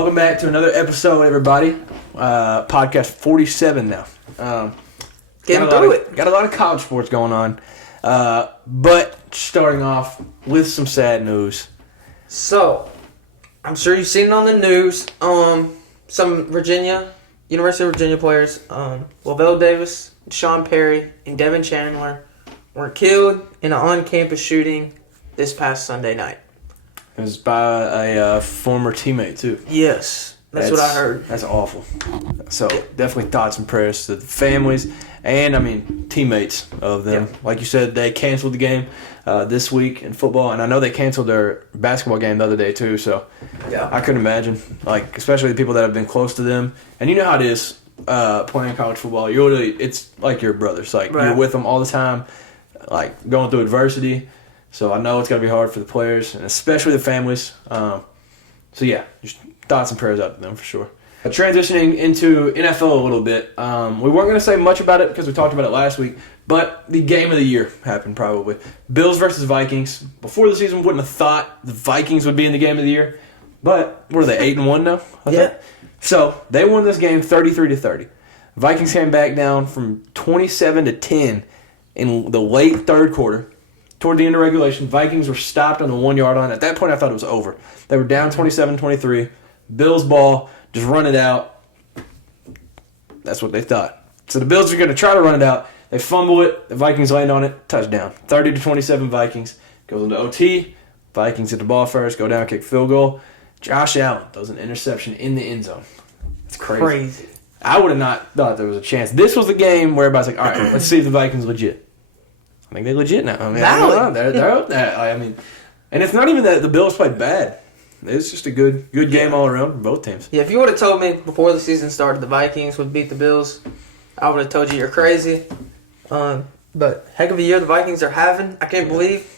Welcome back to another episode, everybody. Podcast 47 now. Getting through it. Got a lot of college sports going on. But starting off with some sad news. So, I'm sure you've seen it on the news. Some University of Virginia players, Lavelle Davis, Sean Perry, and Devin Chandler were killed in an on-campus shooting this past Sunday night. It was by a former teammate, too. Yes, that's what I heard. That's awful. So, definitely thoughts and prayers to the families and, teammates of them. Yeah. Like you said, they canceled the game this week in football, and I know they canceled their basketball game the other day, too. So, I couldn't imagine, especially the people that have been close to them. And you know how it is playing college football. It's like your brothers. You're with them all the time, going through adversity. So I know it's got to be hard for the players and especially the families. Just thoughts and prayers out to them for sure. Transitioning into NFL a little bit, we weren't going to say much about it because we talked about it last week, but the game of the year happened probably. Bills versus Vikings. Before the season, wouldn't have thought the Vikings would be in the game of the year, but what are they, 8-1 now? Yeah. So they won this game 33-30. Vikings came back down from 27-10 in the late third quarter. Toward the end of regulation, Vikings were stopped on the 1 yard line. At that point, I thought it was over. They were down 27-23. Bills ball, just run it out. That's what they thought. So the Bills are going to try to run it out. They fumble it. The Vikings land on it. Touchdown. 30-27 Vikings. Goes into OT. Vikings hit the ball first. Go down, kick field goal. Josh Allen throws an interception in the end zone. It's crazy. I would have not thought there was a chance. This was the game where everybody's like, all right, let's see if the Vikings legit. I think they're legit now. They're up there. And it's not even that the Bills played bad. It's just a good game all around for both teams. Yeah, if you would have told me before the season started the Vikings would beat the Bills, I would have told you you're crazy. But heck of a year the Vikings are having. I can't believe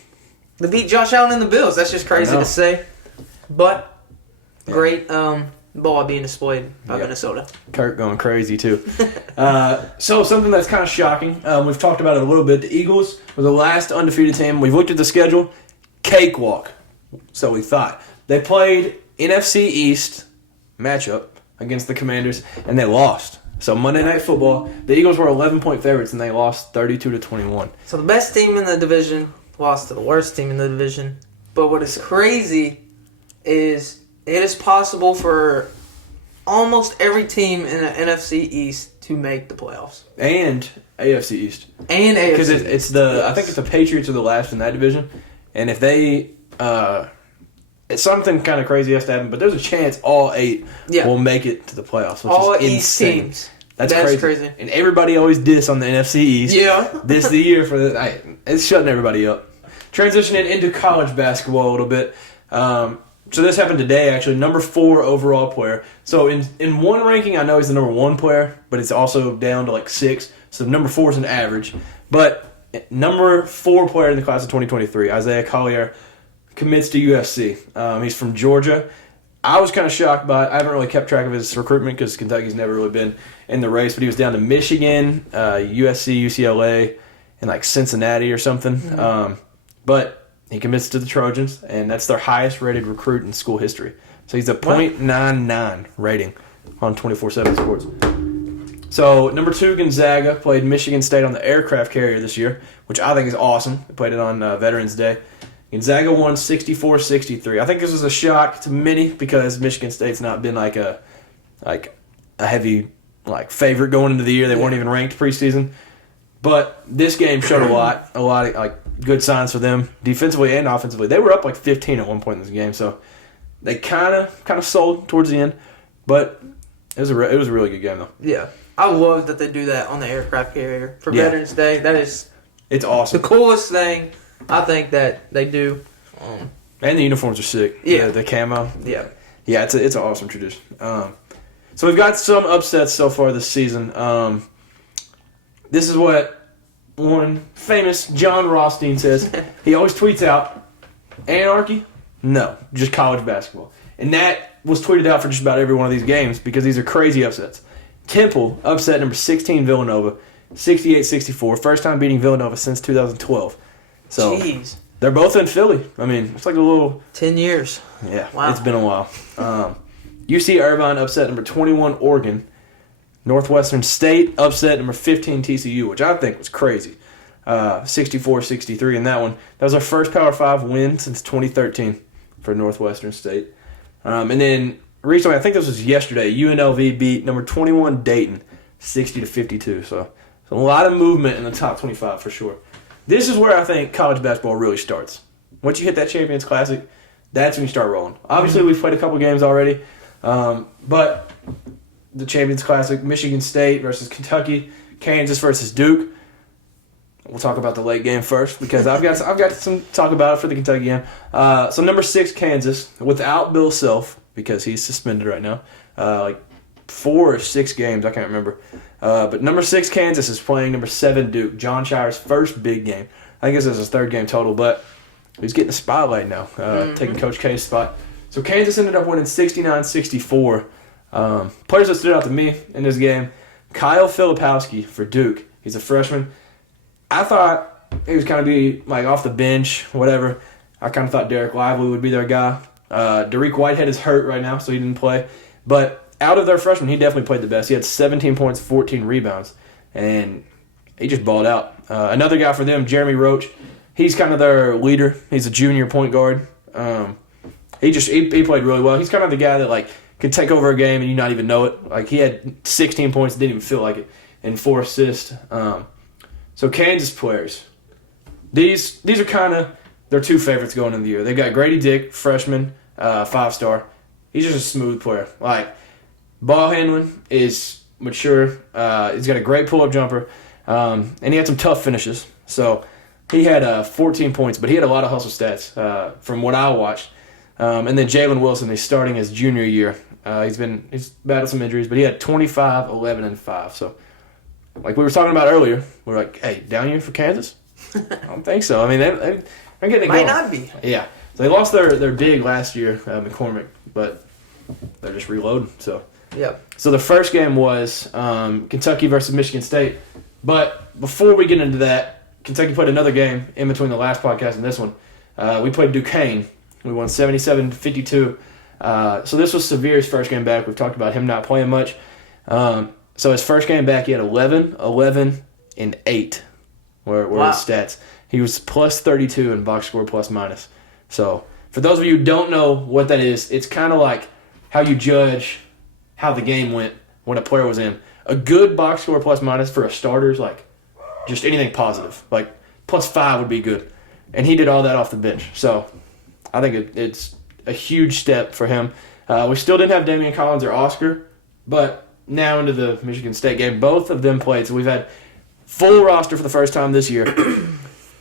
they beat Josh Allen and the Bills. That's just crazy to say. But great ball being displayed by Minnesota. Kirk going crazy, too. So something that's kind of shocking. We've talked about it a little bit. The Eagles were the last undefeated team. We've looked at the schedule. Cakewalk. So we thought. They played NFC East matchup against the Commanders, and they lost. So Monday Night Football, the Eagles were 11-point favorites, and they lost 32-21. So the best team in the division lost to the worst team in the division. But what is crazy is it is possible for almost every team in the NFC East to make the playoffs. And AFC East. And AFC Because I think it's the Patriots are the last in that division. And if they, something kind of crazy has to happen, but there's a chance all 8 will make it to the playoffs, which all is 8 insane. teams. That's crazy. And everybody always diss on the NFC East. Yeah. This is the year for it's shutting everybody up. Transitioning into college basketball a little bit. So this happened today, actually. Number 4 overall player. So in one ranking, I know he's the number 1 player, but it's also down to 6. So number 4 is an average. But number 4 player in the class of 2023, Isaiah Collier, commits to USC. He's from Georgia. I was kind of shocked by it. I haven't really kept track of his recruitment because Kentucky's never really been in the race. But he was down to Michigan, USC, UCLA, and Cincinnati or something. Mm-hmm. But he commits to the Trojans, and that's their highest-rated recruit in school history. So he's a .99 rating on 24/7 Sports. So number 2, Gonzaga, played Michigan State on the aircraft carrier this year, which I think is awesome. They played it on Veterans Day. Gonzaga won 64-63. I think this was a shock to many because Michigan State's not been a heavy favorite going into the year. They weren't even ranked preseason. But this game showed a lot of good signs for them defensively and offensively. They were up 15 at one point in this game, so they kind of sold towards the end. But it was a really good game though. Yeah, I love that they do that on the aircraft carrier for Veterans Day. It's awesome. The coolest thing I think that they do. And the uniforms are sick. Yeah, the camo. Yeah, it's an awesome tradition. So we've got some upsets so far this season. This is what one famous John Rothstein says. He always tweets out, anarchy? No, just college basketball. And that was tweeted out for just about every one of these games because these are crazy upsets. Temple upset number 16 Villanova, 68-64. First time beating Villanova since 2012. So jeez. They're both in Philly. It's like a little... 10 years. Yeah, wow. It's been a while. UC Irvine upset number 21 Oregon. Northwestern State upset number 15 TCU, which I think was crazy. 64-63 in that one. That was our first Power 5 win since 2013 for Northwestern State. And then recently, I think this was yesterday, UNLV beat number 21 Dayton 60-52. So a lot of movement in the top 25 for sure. This is where I think college basketball really starts. Once you hit that Champions Classic, that's when you start rolling. Obviously, we've played a couple games already, but the Champions Classic, Michigan State versus Kentucky, Kansas versus Duke. We'll talk about the late game first because I've got some talk about it for the Kentucky game. So number 6 Kansas without Bill Self because he's suspended right now, like 4 or 6 games, I can't remember. But number 6 Kansas is playing number 7 Duke. John Shire's first big game. I think this is his 3rd game total, but he's getting the spotlight now, taking Coach Cade's spot. So Kansas ended up winning 69-64. Players that stood out to me in this game, Kyle Filipowski for Duke. He's a freshman. I thought he was kind of be like off the bench, whatever. I kind of thought Derek Lively would be their guy. Dariq Whitehead is hurt right now, so he didn't play. But out of their freshmen, he definitely played the best. He had 17 points, 14 rebounds, and he just balled out. Another guy for them, Jeremy Roach. He's kind of their leader. He's a junior point guard. He played really well. He's kind of the guy that like could take over a game and you not even know it. Like he had 16 points, didn't even feel like it, and 4 assists. So Kansas players, these are kind of their 2 favorites going into the year. They've got Grady Dick, freshman, 5-star. He's just a smooth player. Like ball handling is mature. He's got a great pull-up jumper, and he had some tough finishes. So he had 14 points, but he had a lot of hustle stats from what I watched. And then Jalen Wilson, he's starting his junior year. He's battled some injuries, but he had 25, 11, and 5. So, like we were talking about earlier, we're like, hey, down here for Kansas? I don't think so. I mean, they're getting it Might going. not be. Yeah. So they lost their big last year, McCormick, but they're just reloading. So, Yep. So the first game was Kentucky versus Michigan State. But before we get into that, Kentucky played another game in between the last podcast and this one. We played Duquesne. We won 77-52. So this was Severe's first game back. We've talked about him not playing much. So his first game back, he had 11, 11, and 8 were his stats. He was plus 32 in box score plus minus. So for those of you who don't know what that is, it's kind of like how you judge how the game went when a player was in. A good box score plus minus for a starter is like just anything positive. Like plus 5 would be good. And he did all that off the bench. So I think it's a huge step for him. We still didn't have Damian Collins or Oscar, but now into the Michigan State game, both of them played. So we've had full roster for the first time this year.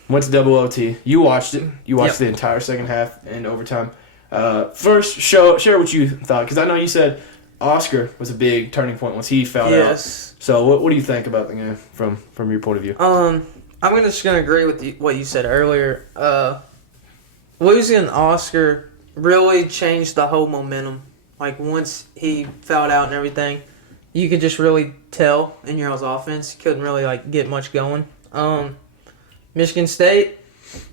Went to double OT. You watched it. You watched the entire second half and overtime. First, share what you thought, because I know you said Oscar was a big turning point once he fouled out. So what do you think about the game from your point of view? I'm just gonna agree with what you said earlier. Losing Oscar really changed the whole momentum. Like once he fouled out and everything, you could just really tell in your all's offense. You couldn't really like get much going. Michigan State,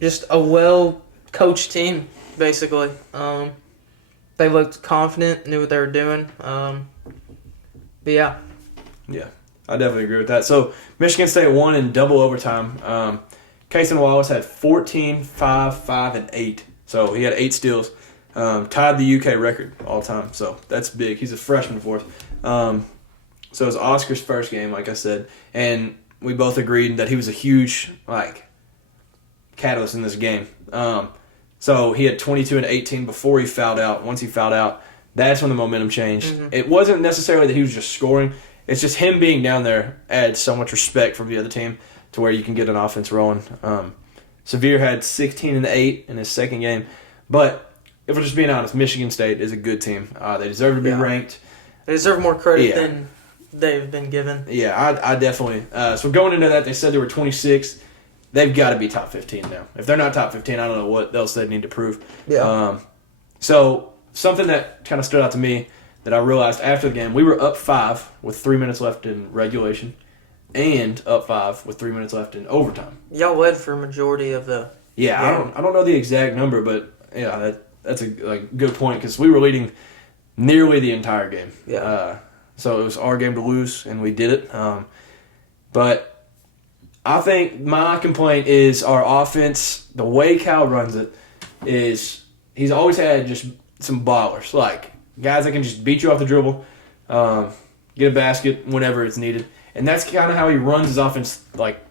just a well-coached team, basically. They looked confident, knew what they were doing. But yeah. Yeah, I definitely agree with that. So Michigan State won in double overtime. Cason Wallace had 14, 5, 5, and 8. So he had 8 steals. Tied the UK record all time. So that's big. He's a freshman for us. So it was Oscar's first game, like I said. And we both agreed that he was a huge catalyst in this game. So he had 22 and 18 before he fouled out. Once he fouled out, that's when the momentum changed. Mm-hmm. It wasn't necessarily that he was just scoring. It's just him being down there adds so much respect from the other team to where you can get an offense rolling. Severe had 16 and 8 in his second game. But if we're just being honest, Michigan State is a good team. They deserve to be ranked. They deserve more credit than they've been given. Yeah, I definitely. So going into that, they said they were 26. They've got to be top 15 now. If they're not top 15, I don't know what else they need to prove. Yeah. So something that kind of stood out to me that I realized after the game, we were up 5 with 3 minutes left in regulation and up 5 with 3 minutes left in overtime. Y'all led for a majority of the game. I don't know the exact number, but yeah, that's a good point because we were leading nearly the entire game. Yeah. So it was our game to lose, and we did it. But I think my complaint is our offense. The way Cal runs it is he's always had just some ballers, like guys that can just beat you off the dribble, get a basket whenever it's needed. And that's kind of how he runs his offense. Like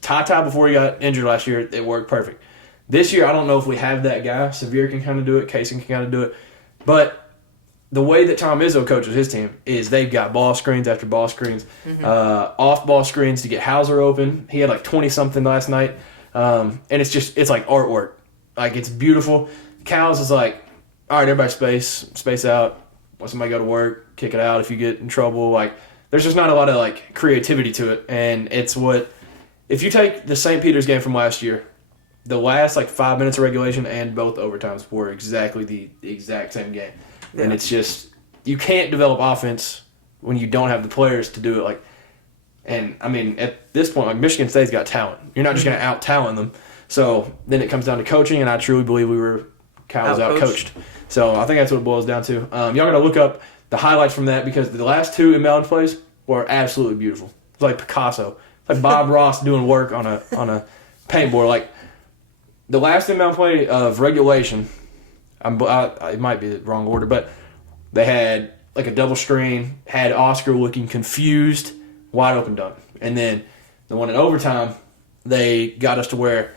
Ty before he got injured last year, it worked perfect. This year, I don't know if we have that guy. Severe can kind of do it. Casey can kind of do it. But the way that Tom Izzo coaches his team is they've got ball screens after ball screens, off-ball screens to get Hauser open. He had like 20-something last night. And it's like artwork. Like, it's beautiful. Cal's is like, all right, everybody space out. Let somebody go to work, kick it out if you get in trouble. Like, there's just not a lot of, like, creativity to it. And it's what, if you take the St. Peter's game from last year, the last, like, 5 minutes of regulation and both overtimes were exactly the exact same game. Yeah. And it's just, you can't develop offense when you don't have the players to do it. Like, and, I mean, at this point, like, Michigan State's got talent. You're not just going to out-talent them. So then it comes down to coaching, and I truly believe Cal was out-coached. So I think that's what it boils down to. Y'all got to look up the highlights from that because the last two inbound plays were absolutely beautiful. It's like Picasso. It's like Bob Ross doing work on a paintboard. Like, the last inbound play of regulation, it might be the wrong order, but they had like a double screen, had Oscar looking confused, wide open dunk. And then the one in overtime, they got us to where,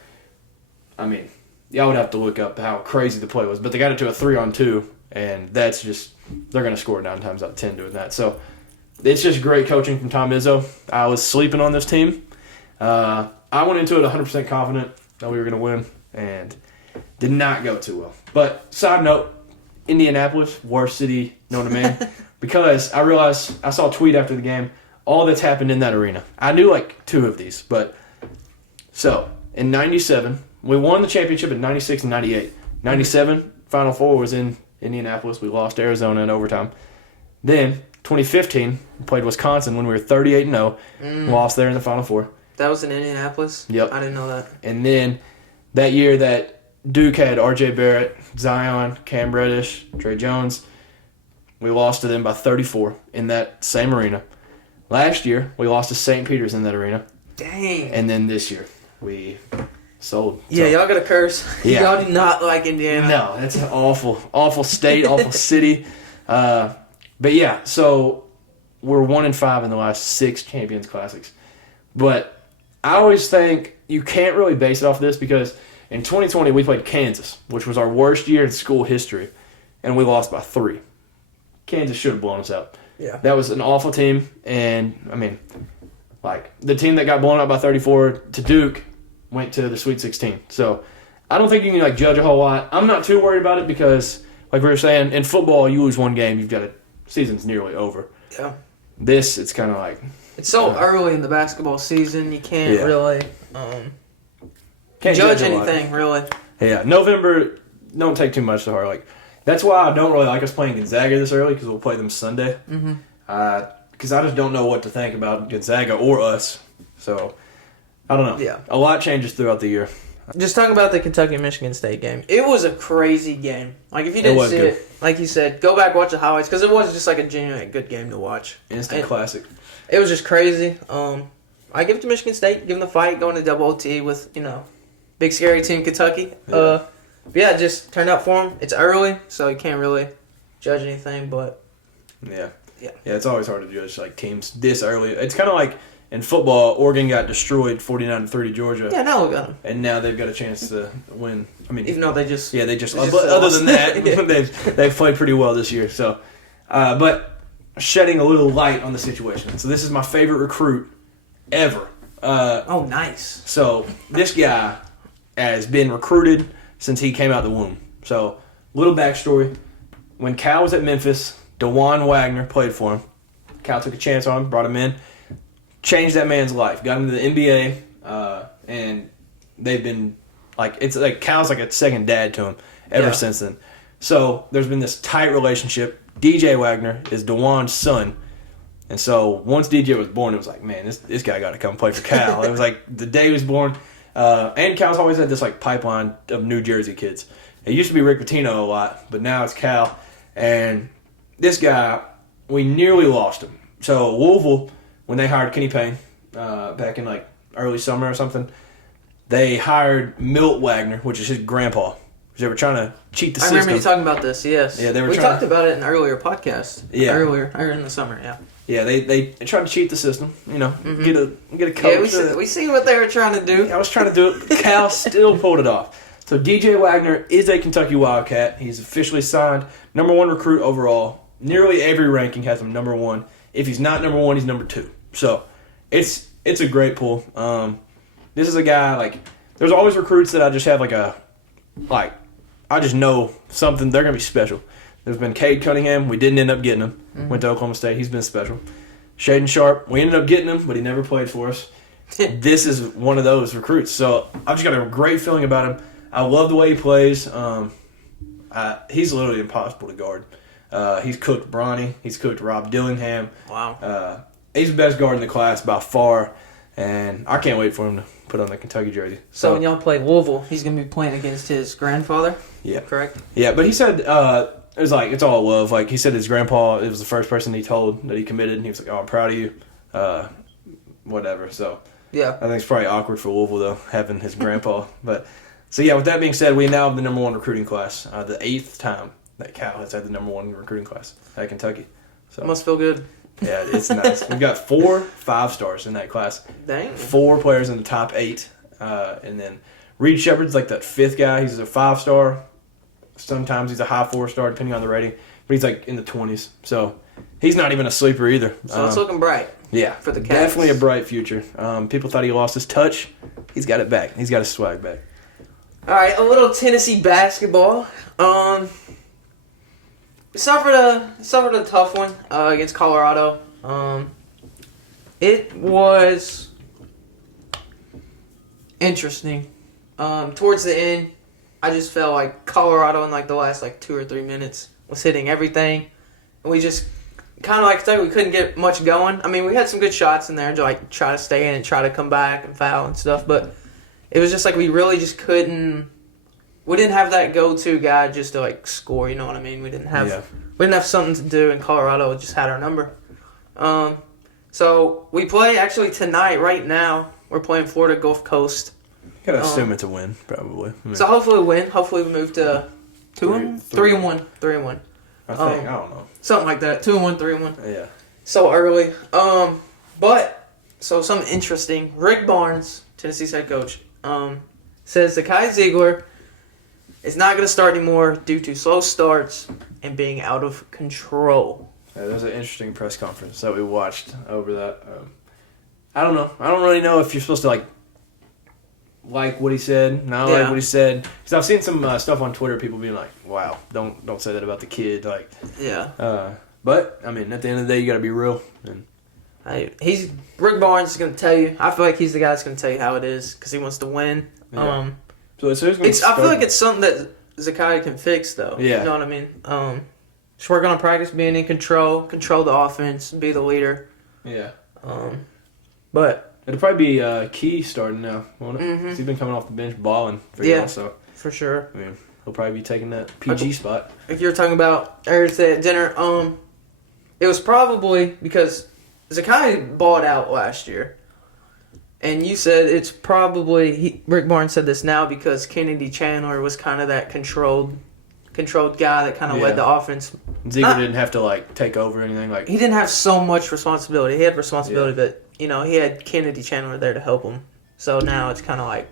I mean, y'all would have to look up how crazy the play was, but they got it to a 3-on-2, and that's just, they're going to score 9 times out of 10 doing that. So it's just great coaching from Tom Izzo. I was sleeping on this team. I went into it 100% confident that we were going to win, and did not go too well. But side note, Indianapolis, worst city known to man, because I realized, I saw a tweet after the game, all that's happened in that arena. I knew like 2 of these, but so in 97, we won the championship in 96 and 98. 97, Final Four was in Indianapolis. We lost to Arizona in overtime. Then 2015, we played Wisconsin when we were 38-0, lost there in the Final Four. That was in Indianapolis? Yep. I didn't know that. And then that year that Duke had R.J. Barrett, Zion, Cam Reddish, Trey Jones, we lost to them by 34 in that same arena. Last year, we lost to St. Peter's in that arena. Dang. And then this year, we sold. Yeah, y'all got a curse. Yeah. Y'all do not like Indiana. No, that's an awful state, awful city. But yeah, so we're 1-5 in the last 6 Champions Classics. But I always think you can't really base it off this because in 2020 we played Kansas, which was our worst year in school history, and we lost by 3. Kansas should have blown us out. Yeah. That was an awful team, and, I mean, like, the team that got blown out by 34 to Duke went to the Sweet 16. So I don't think you can, like, judge a whole lot. I'm not too worried about it because, like we were saying, in football, you lose one game, season's nearly over. Yeah. This, it's kind of like... It's so early in the basketball season, you can't really can't judge anything, really. Yeah, November, don't take too much to heart. Like, that's why I don't really like us playing Gonzaga this early because we'll play them Sunday. Because I just don't know what to think about Gonzaga or us. So, I don't know. Yeah. A lot changes throughout the year. Just talking about the Kentucky-Michigan State game. It was a crazy game. Like, if you didn't see it, like you said, go back, watch the highlights, because it was just like a genuine good game to watch. Instant classic. It was just crazy. I give it to Michigan State, give them the fight, going to double OT with, big scary team Kentucky. Yeah. But yeah, it just turned out for them. It's early, so you can't really judge anything, but... Yeah, it's always hard to judge, like, teams this early. It's kind of like... In football, Oregon got destroyed 49-30 Georgia. Yeah, now look at them. And now they've got a chance to win. I mean, even though they just other than that, they've played pretty well this year. So, but shedding a little light on the situation. So this is my favorite recruit ever. Oh, nice. So this guy has been recruited since he came out the womb. So little backstory: when Cal was at Memphis, DeJuan Wagner played for him. Cal took a chance on him, brought him in. Changed that man's life. Got him to the NBA, and they've been it's like Cal's like a second dad to him ever since then. So there's been this tight relationship. DJ Wagner is DeJuan's son, and so once DJ was born, it was like, man, this guy got to come play for Cal. It was like the day he was born, and Cal's always had this like pipeline of New Jersey kids. It used to be Rick Pitino a lot, but now it's Cal, and this guy, we nearly lost him. So Louisville, when they hired Kenny Payne back in like early summer or something, they hired Milt Wagner, which is his grandpa. They were trying to cheat the system. I remember you talking about this, yes. Yeah, we talked about it in an earlier podcast. Yeah. Earlier in the summer, yeah. Yeah, they tried to cheat the system, get a coach. Yeah, we see what they were trying to do. I was trying to do it. Cal still pulled it off. So DJ Wagner is a Kentucky Wildcat. He's officially signed, number 1 recruit overall. Nearly every ranking has him number 1. If he's not number 1, he's number 2. So it's a great pull. This is a guy, there's always recruits that I just have I just know something, they're going to be special. There's been Cade Cunningham. We didn't end up getting him. Mm-hmm. Went to Oklahoma State. He's been special. Shaden Sharp. We ended up getting him, but he never played for us. This is one of those recruits. So I've just got a great feeling about him. I love the way he plays. He's literally impossible to guard. He's cooked Bronny. He's cooked Rob Dillingham. Wow. He's the best guard in the class by far, and I can't wait for him to put on the Kentucky jersey. So when y'all play Louisville, he's going to be playing against his grandfather? Yeah. Correct? Yeah, but he said it was it's all love. He said his grandpa, it was the first person he told that he committed, and he was like, "Oh, I'm proud of you." Whatever. So yeah, I think it's probably awkward for Louisville though, having his grandpa. But so yeah, with that being said, we now have the number 1 recruiting class. The 8th time that Cal has had the number 1 recruiting class at Kentucky. So must feel good. Yeah, it's nice. We've got 4 5-stars in that class. Dang. 4 players in the top 8, and then Reed Shepard's like that 5th guy. He's a 5-star. Sometimes he's a high 4-star, depending on the rating. But he's in the 20s. So he's not even a sleeper either. So it's looking bright. Yeah. For the Cats. Definitely a bright future. People thought he lost his touch. He's got it back. He's got his swag back. All right, a little Tennessee basketball. Suffered a tough one against Colorado. It was interesting. Towards the end, I just felt like Colorado in the last 2 or 3 minutes was hitting everything. And we just kind of we couldn't get much going. I mean, we had some good shots in there to try to stay in and try to come back and foul and stuff, but it was just we really just couldn't. We didn't have that go-to guy just to score. You know what I mean? We didn't have something to do, and Colorado just had our number. So we play actually tonight. Right now, we're playing Florida Gulf Coast. Gotta assume it's a win, probably. So hopefully we win. Hopefully we move to 2-1, 3-1, 3-1. I think I don't know. Something like that. 2-1, 3-1. Yeah. So early. But something interesting. Rick Barnes, Tennessee's head coach, says that Kai Ziegler is not going to start anymore due to slow starts and being out of control. Yeah, there was an interesting press conference that we watched over that. I don't know. I don't really know if you're supposed to like what he said, not like what he said. Because I've seen some stuff on Twitter, people being like, "Wow, don't say that about the kid." Yeah. But I mean, at the end of the day, you got to be real. And Rick Barnes is going to tell you. I feel like he's the guy that's going to tell you how it is because he wants to win. Yeah. I feel like it's something that Zakai can fix, though. Yeah. You know what I mean? Just work on practice being in control the offense, be the leader. Yeah. But it'll probably be Key starting now, won't it? Mm-hmm. He's been coming off the bench balling for y'all, so for sure. I mean, he'll probably be taking that PG spot. Like you were talking about earlier at dinner, it was probably because Zakai balled out last year. And you said it's probably Rick Barnes said this now because Kennedy Chandler was kind of that controlled guy that kind of led the offense. Ziegler didn't have to take over anything. He didn't have so much responsibility. He had responsibility, but he had Kennedy Chandler there to help him. So now it's kind of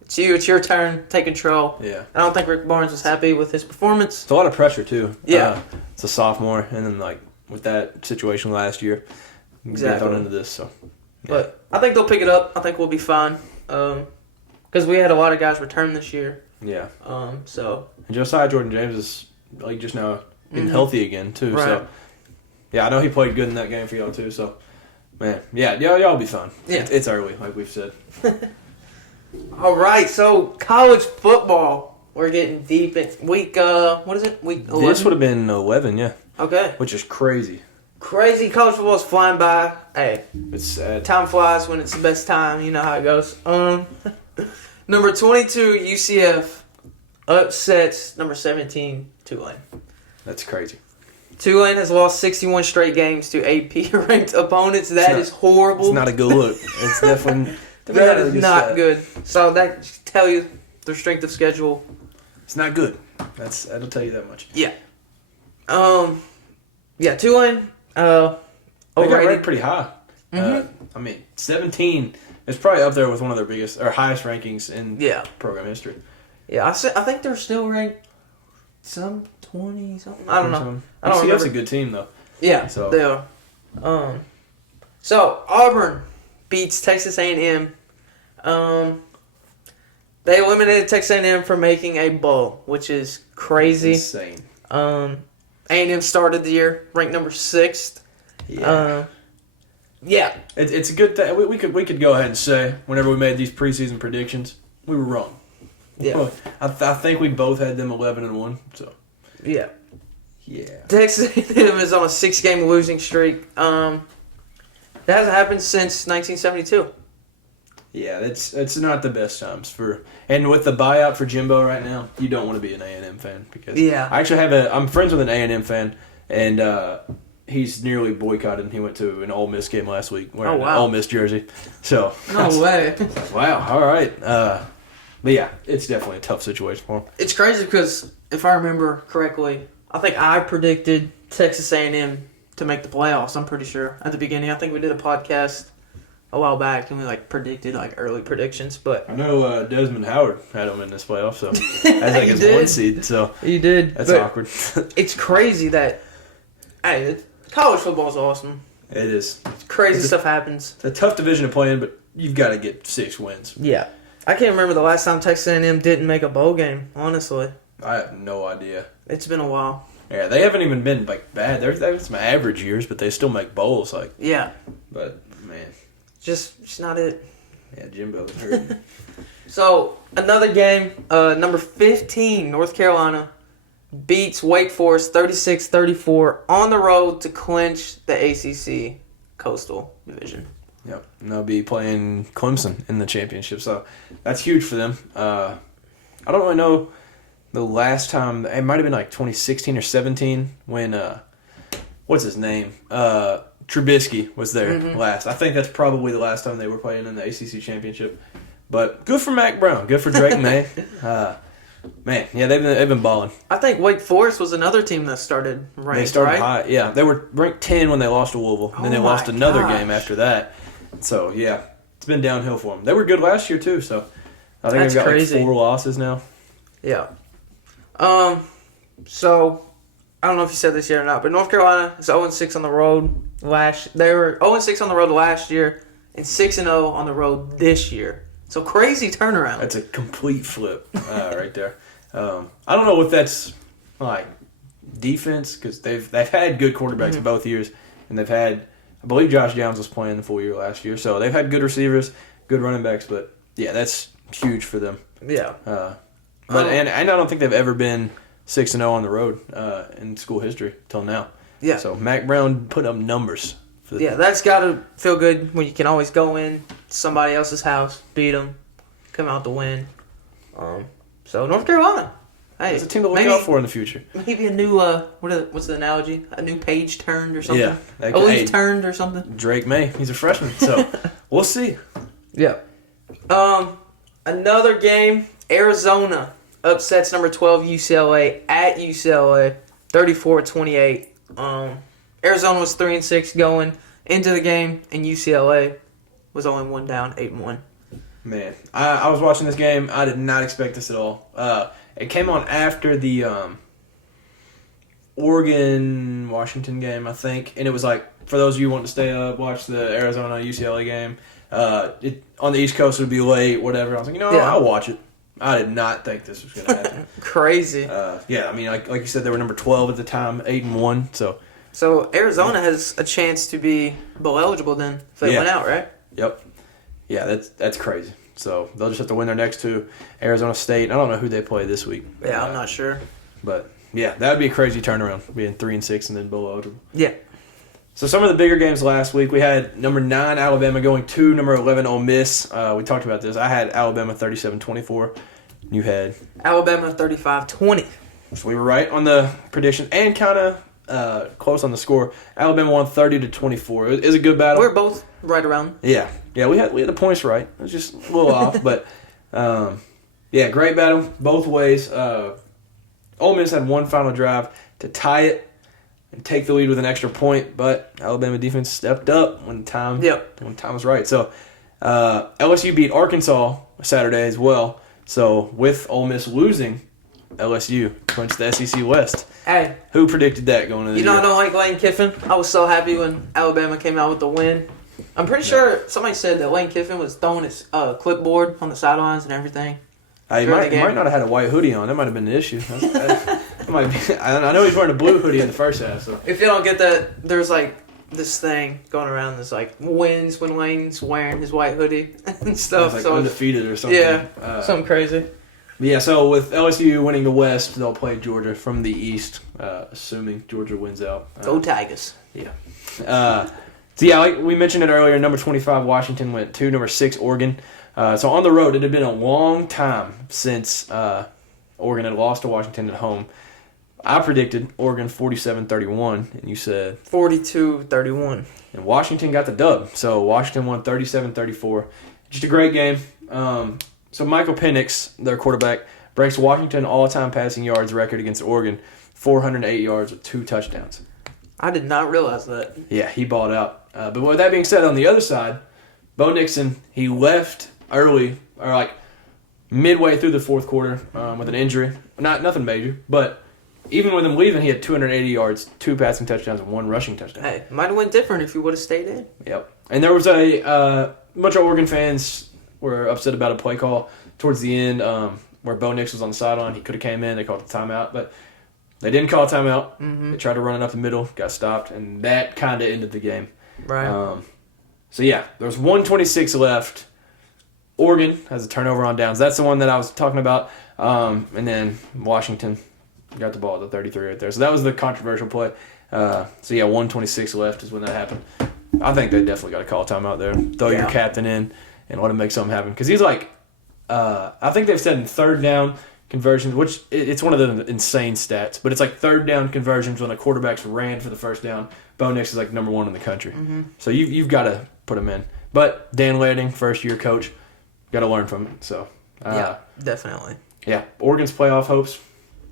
it's you, it's your turn, take control. Yeah. I don't think Rick Barnes was happy with his performance. It's a lot of pressure too. Yeah. It's a sophomore, and then with that situation last year, exactly thrown into this. So. Yeah. But I think they'll pick it up. I think we'll be fine. Because we had a lot of guys return this year. Yeah. So. And Josiah Jordan-James is just now getting healthy again too. Right. So. Yeah, I know he played good in that game for y'all too. So. Man, yeah, y'all be fine. Yeah. It's early, like we've said. All right, so college football. We're getting deep in week. What is it? Week 11? This would have been 11, yeah. Okay. Which is crazy. Crazy. College football is flying by. Hey, it's sad. Time flies when it's the best time. You know how it goes. Number 22 UCF upsets number 17 Tulane. That's crazy. Tulane has lost 61 straight games to AP-ranked opponents. That is horrible. It's not a good look. It's definitely that is not good. So that should tell you their strength of schedule. It's not good. That'll tell you that much. Yeah. Yeah, Tulane. They got ranked pretty high. 17 is probably up there with one of their biggest or highest rankings in program history. Yeah, I think they're still ranked some 20 something. I don't know. I don't remember. That's a good team though. Yeah, so they are. So Auburn beats Texas A&M. They eliminated Texas A&M from making a bowl, which is crazy. Insane. A&M started the year ranked number 6th. Yeah. Yeah. It's a good thing. We could go ahead and say whenever we made these preseason predictions, we were wrong. Yeah. Well, I think we both had them 11-1. So. Yeah. Yeah. Texas A&M is on a 6-game losing streak. That hasn't happened since 1972. Yeah, it's not the best times and with the buyout for Jimbo right now, you don't want to be an A&M fan because I actually I'm friends with an A&M fan and he's nearly boycotted. And he went to an Ole Miss game last week wearing an Ole Miss jersey. So no way. Wow. All right. But yeah, it's definitely a tough situation for him. It's crazy because if I remember correctly, I think I predicted Texas A&M to make the playoffs. I'm pretty sure at the beginning. I think we did a podcast a while back and we predicted early predictions. But I know Desmond Howard had them in this playoff, so that's his 1 seed. So he did. That's awkward. It's crazy that college football is awesome. It is. Crazy stuff happens. It's a tough division to play in, but you've got to get 6 wins. Yeah. I can't remember the last time Texas A&M didn't make a bowl game, honestly. I have no idea. It's been a while. Yeah, they haven't even been bad. There's some average years, but they still make bowls. Yeah. But, man. Just not it. Yeah, Jimbo's hurt. So, another game, number 15, North Carolina, beats Wake Forest 36-34 on the road to clinch the ACC Coastal Division. Yep, and they'll be playing Clemson in the championship, so that's huge for them. I don't really know the last time. It might have been 2016 or 17 when, what's his name? Trubisky was there last. I think that's probably the last time they were playing in the ACC championship. But good for Mac Brown. Good for Drake May. Man, yeah, they've been balling. I think Wake Forest was another team that started ranked, They started right? high. Yeah, they were ranked 10 when they lost to Louisville. And then they lost another game after that. So, yeah, it's been downhill for them. They were good last year, too, so I think they've got crazy. 4 losses now. Yeah. So, I don't know if you said this yet or not, but North Carolina is 0-6 on the road They were 0-6 on the road last year and 6-0 on the road this year. So, crazy turnaround. That's a complete flip right there. I don't know if that's, defense, because they've had good quarterbacks both years, and they've had, I believe Josh Downs was playing the full year last year, so they've had good receivers, good running backs, but yeah, that's huge for them. Yeah. And I don't think they've ever been 6-0 on the road in school history till now. Yeah. So Mac Brown put up numbers. That's got to feel good when you can always go in somebody else's house, beat them, come out to win. So North Carolina. Hey, it's a team to look out for in the future. Maybe a new, what's the analogy? A new page turned or something? Yeah. A leaf turned or something? Drake May. He's a freshman, so we'll see. Yeah. Another game, Arizona upsets number 12 UCLA at UCLA, 34-28. Arizona was 3-6 going into the game, and UCLA was only 1 down, 8-1. Man, I was watching this game. I did not expect this at all. It came on after the Oregon-Washington game, I think, and it was for those of you who want to stay up, watch the Arizona-UCLA game. On the East Coast, it would be late, whatever. I was like, I'll watch it. I did not think this was going to happen. Crazy. Yeah, I mean, like you said, they were number 12 at the time, 8-1. So Arizona has a chance to be bowl eligible then if they went out, right? Yep. Yeah, that's crazy. So they'll just have to win their next 2. Arizona State. I don't know who they play this week. Yeah, I'm not sure. But yeah, that would be a crazy turnaround, being 3-6 and then bowl eligible. Yeah. So some of the bigger games last week, we had number 9 Alabama going to number 11 Ole Miss. We talked about this. I had Alabama 37-24. You had Alabama 35-20. So we were right on the prediction and kind of close on the score. Alabama won 30-24. It was a good battle. We're both right around. Yeah, we had the points right. It was just a little off, but great battle both ways. Ole Miss had one final drive to tie it and take the lead with an extra point, but Alabama defense stepped up when time was right. So LSU beat Arkansas Saturday as well. So with Ole Miss losing, LSU clinched the SEC West. Hey, who predicted that going into the year? I don't like Lane Kiffin. I was so happy when Alabama came out with the win. I'm pretty sure somebody said that Lane Kiffin was throwing his clipboard on the sidelines and everything. He might not have had a white hoodie on. That might have been the issue. I know he's wearing a blue hoodie in the first half. So if you don't get that, there's like this thing going around that's like wins when Lane's wearing his white hoodie and stuff. Like so undefeated or something. Yeah, something crazy. Yeah, so with LSU winning the West, they'll play Georgia from the East, assuming Georgia wins out. Go Tigers. Yeah. Like we mentioned it earlier, number 25 Washington went to number 6 Oregon. So on the road, it had been a long time since Oregon had lost to Washington at home. I predicted Oregon 47-31, and you said 42-31. And Washington got the dub. So Washington won 37-34. Just a great game. So Michael Penix, their quarterback, breaks Washington all-time passing yards record against Oregon, 408 yards with 2 touchdowns. I did not realize that. Yeah, he balled out. But with that being said, on the other side, Bo Nixon, he left early, or like midway through the fourth quarter with an injury. Nothing major, but even with him leaving, he had 280 yards, 2 passing touchdowns, and 1 rushing touchdown. Hey, might have went different if he would have stayed in. Yep. And there was a bunch of Oregon fans were upset about a play call towards the end where Bo Nix was on the sideline. He could have came in. They called the timeout, but they didn't call a timeout. Mm-hmm. They tried to run it up the middle, got stopped, and that kind of ended the game. Right. There's 1:26 left. Oregon has a turnover on downs. That's the one that I was talking about. And then Washington got the ball at the 33 right there. So that was the controversial play. 1:26 left is when that happened. I think they definitely got to call a timeout there. Throw your captain in and let him make something happen. Because he's like, I think they've said in third down conversions, which it's one of the insane stats, but it's like third down conversions when the quarterbacks ran for the first down. Bo Nix is like number 1 in the country. Mm-hmm. So you've got to put him in. But Dan Lanning, first-year coach, got to learn from it. So yeah, definitely. Yeah, Oregon's playoff hopes,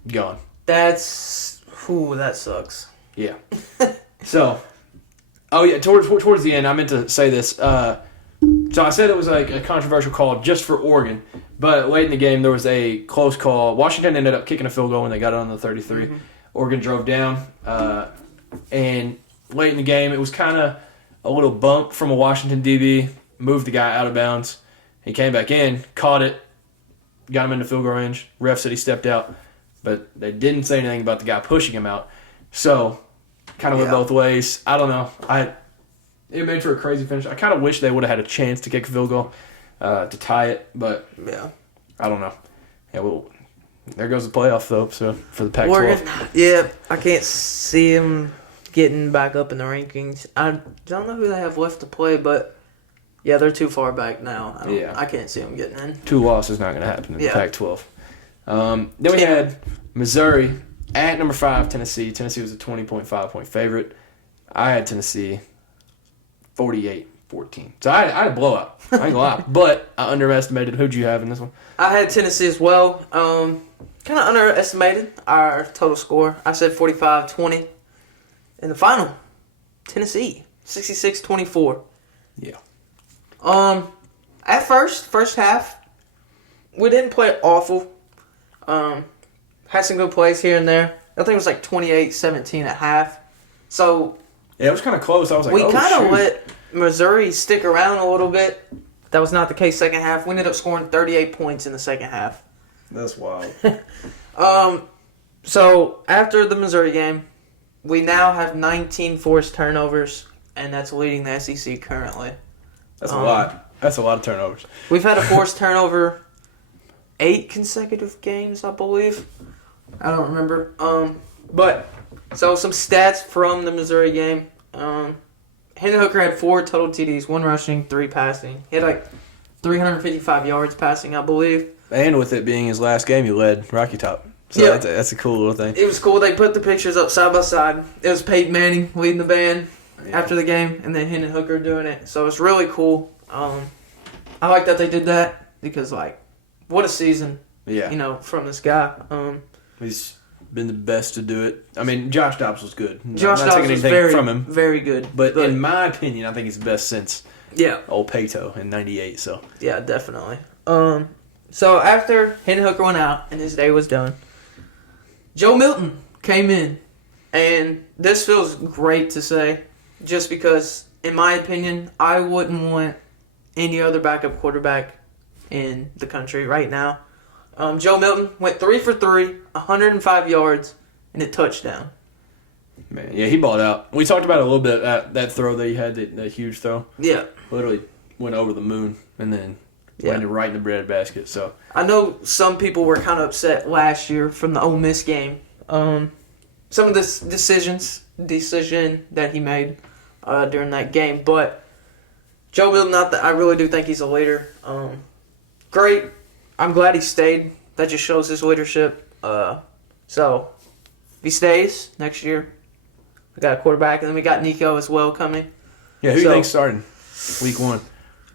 gone. That sucks. Yeah. So, towards the end, I meant to say this. So I said it was like a controversial call just for Oregon, but late in the game there was a close call. Washington ended up kicking a field goal when they got it on the 33. Mm-hmm. Oregon drove down, and late in the game it was kind of a little bump from a Washington DB, moved the guy out of bounds. He came back in, caught it, got him into field goal range. Ref said he stepped out, but they didn't say anything about the guy pushing him out. So, kind of went both ways. I don't know. It made for a crazy finish. I kind of wish they would have had a chance to kick a field goal to tie it, but I don't know. Yeah, well, there goes the playoff though. So for the Pac-12, Oregon, yeah, I can't see them getting back up in the rankings. I don't know who they have left to play, but yeah, they're too far back now. I can't see them getting in. 2 losses not going to happen in the Pac-12. Then we had Missouri at number 5, Tennessee. Tennessee was a 20.5-point favorite. I had Tennessee 48-14. So I had a blowout. I ain't gonna lie. But I underestimated. Who'd you have in this one? I had Tennessee as well. Kind of underestimated our total score. I said 45-20. In the final, Tennessee 66-24. Yeah. At first half, we didn't play awful. Had some good plays here and there. I think it was like 28-17 at half. So yeah, it was kind of close. I was like, we kind of let Missouri stick around a little bit. That was not the case second half. We ended up scoring 38 points in the second half. That's wild. So after the Missouri game, we now have 19 forced turnovers, and that's leading the SEC currently. That's a lot. That's a lot of turnovers. We've had a forced turnover 8 consecutive games, I believe. I don't remember. But so some stats from the Missouri game. Hendon Hooker had 4 total TDs, 1 rushing, 3 passing. He had like 355 yards passing, I believe. And with it being his last game, he led Rocky Top. So that's a cool little thing. It was cool. They put the pictures up side by side. It was Peyton Manning leading the band after the game, and then Hendon Hooker doing it. So it's really cool. I like that they did that because, like, what a season. Yeah. You know, from this guy. He's been the best to do it. I mean, Josh Dobbs was good. Josh Dobbs was very good. But in my opinion, I think he's best since old Pato in '98. So yeah, definitely. So after Hendon Hooker went out and his day was done, Joe Milton came in, and this feels great to say, just because, in my opinion, I wouldn't want any other backup quarterback in the country right now. Joe Milton went 3 for 3, 105 yards, and a touchdown. Man, yeah, he balled out. We talked about it a little bit, that throw that he had, that huge throw. Yeah. Literally went over the moon and then landed right in the breadbasket. So I know some people were kind of upset last year from the Ole Miss game. Some of the decision that he made during that game, but Joe Milton, I really do think he's a leader. Great. I'm glad he stayed. That just shows his leadership. So if he stays next year, we got a quarterback, and then we got Nico as well coming. Yeah, who do you think's starting week 1?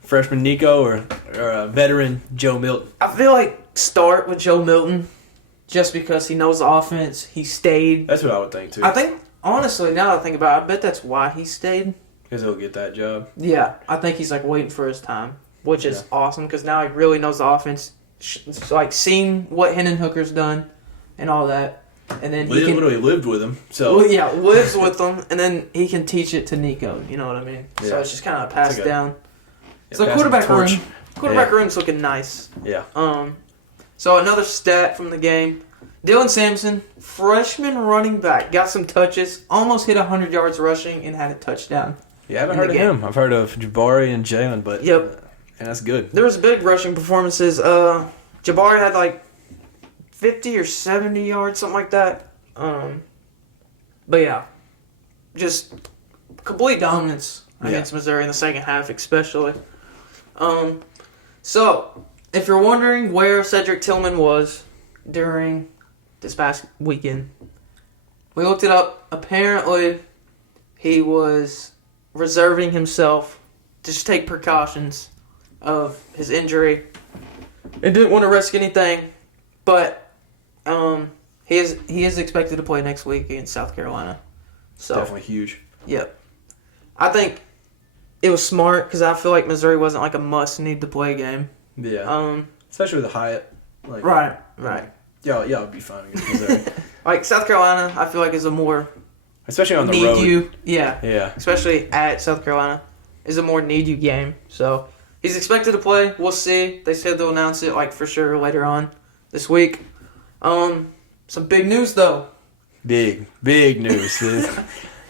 Freshman Nico or a veteran Joe Milton? I feel like start with Joe Milton just because he knows the offense. He stayed. That's what I would think, too. I think, honestly, now that I think about it, I bet that's why he stayed. Because he'll get that job. Yeah, I think he's, like, waiting for his time, which is awesome because now he really knows the offense. It's like seeing what Hendon Hooker's done and all that. And then he literally lived with him. So lives with them, and then he can teach it to Nico. You know what I mean? Yeah. So it's just kind of passed down. So quarterback room's looking nice. Yeah. So another stat from the game: Dylan Sampson, freshman running back, got some touches, almost hit 100 yards rushing, and had a touchdown. Yeah, I haven't heard of him. I've heard of Jabari and Jalen, but and that's good. There was big rushing performances. Jabari had like 50 or 70 yards, something like that. But yeah, just complete dominance against Missouri in the second half, especially. So if you're wondering where Cedric Tillman was during this past weekend, we looked it up. Apparently, he was reserving himself to just take precautions of his injury. And didn't want to risk anything, but he is expected to play next week against South Carolina. So definitely huge. Yep. I think it was smart because I feel like Missouri wasn't like a must need to play game. Yeah. Especially with the Hyatt. Like, right. Y'all would be fine against Missouri. Like South Carolina, I feel like is a more especially on the road. Yeah. Especially at South Carolina is a more need you game. So he's expected to play. We'll see. They said they'll announce it like for sure later on this week. Some big news though. Big news.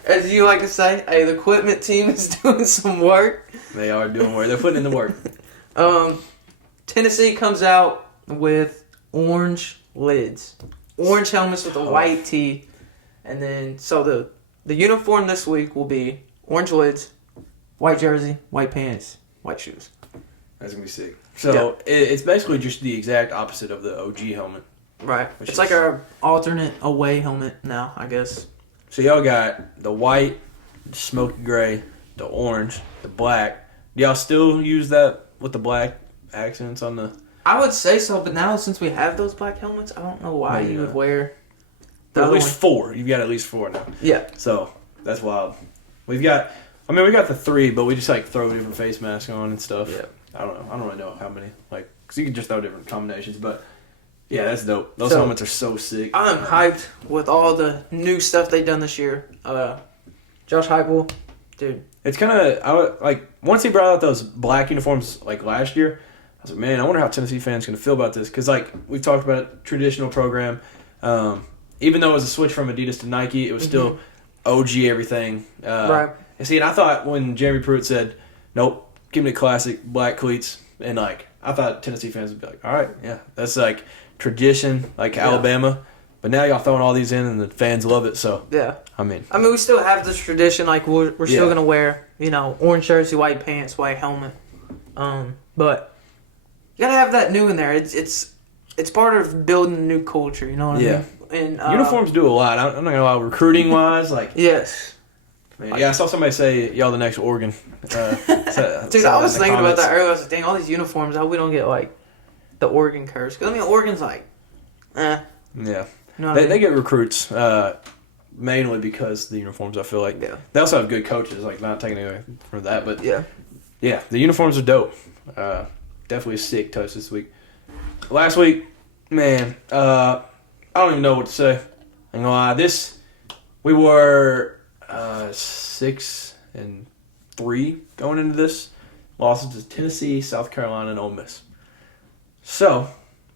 As you like to say, hey, the equipment team is doing some work. They are doing work. They're putting in the work. Tennessee comes out with orange lids. Orange helmets with a white tee. And then, so the uniform this week will be orange lids, white jersey, white pants, white shoes. That's going to be sick. So, it's basically just the exact opposite of the OG helmet. Right. It's like our alternate away helmet now, I guess. So, y'all got the white, the smoky gray, the orange, the black. Do y'all still use that with the black accents on the... I would say so, but now since we have those black helmets, I don't know why you would wear... At least 4. You've got at least 4 now. Yeah. So, that's wild. We got the 3, but we just, like, throw different face masks on and stuff. Yeah. I don't know. I don't really know how many. Like, because you can just throw different combinations. But, yeah, that's dope. Those helmets are so sick. I'm hyped with all the new stuff they've done this year. Josh Heupel, dude. It's kind of, once he brought out those black uniforms, like, last year, I was like, man, I wonder how Tennessee fans are going to feel about this. Because, like, we've talked about it, traditional program. Even though it was a switch from Adidas to Nike, it was still OG everything. Right. And I thought when Jeremy Pruitt said, nope, give me the classic black cleats, and, like, I thought Tennessee fans would be like, all right, yeah, that's, like, tradition, like Alabama. But now y'all throwing all these in, and the fans love it, so. Yeah. I mean, we still have this tradition, like, we're still going to wear, orange jersey, white pants, white helmet. But you got to have that new in there. It's it's part of building a new culture. You know what I mean? And uniforms do a lot. I'm not gonna lie. Recruiting wise, like yes. Man, I saw somebody say y'all the next Oregon. Dude, I was thinking about that earlier. I was like, dang, all these uniforms. How we don't get like the Oregon curse? Because I mean, Oregon's like, Yeah, you know they get recruits mainly because of the uniforms. I feel like they also have good coaches. Like not taking away from that, but yeah, the uniforms are dope. Definitely a sick touch this week. Last week, man, I don't even know what to say. I'm gonna lie. We were 6-3 going into this. Losses to Tennessee, South Carolina, and Ole Miss. So,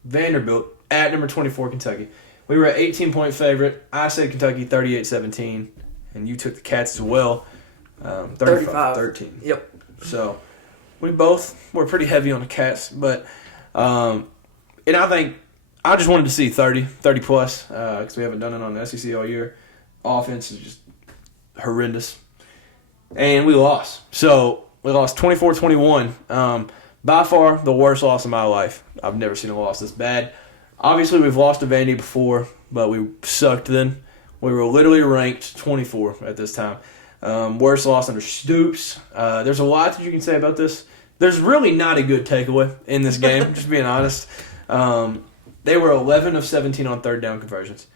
Vanderbilt at number 24 Kentucky. We were an 18-point favorite. I said Kentucky 38-17, and you took the Cats as well, 35-13. Yep. So, we both were pretty heavy on the Cats, but and I think I just wanted to see 30 plus because we haven't done it on the SEC all year. Offense is just horrendous. And we lost. So, we lost 24-21. By far, the worst loss of my life. I've never seen a loss this bad. Obviously, we've lost to Vandy before, but we sucked then. We were literally ranked 24 at this time. Worst loss under Stoops. There's a lot that you can say about this. There's really not a good takeaway in this game, just being honest. They were 11 of 17 on third down conversions.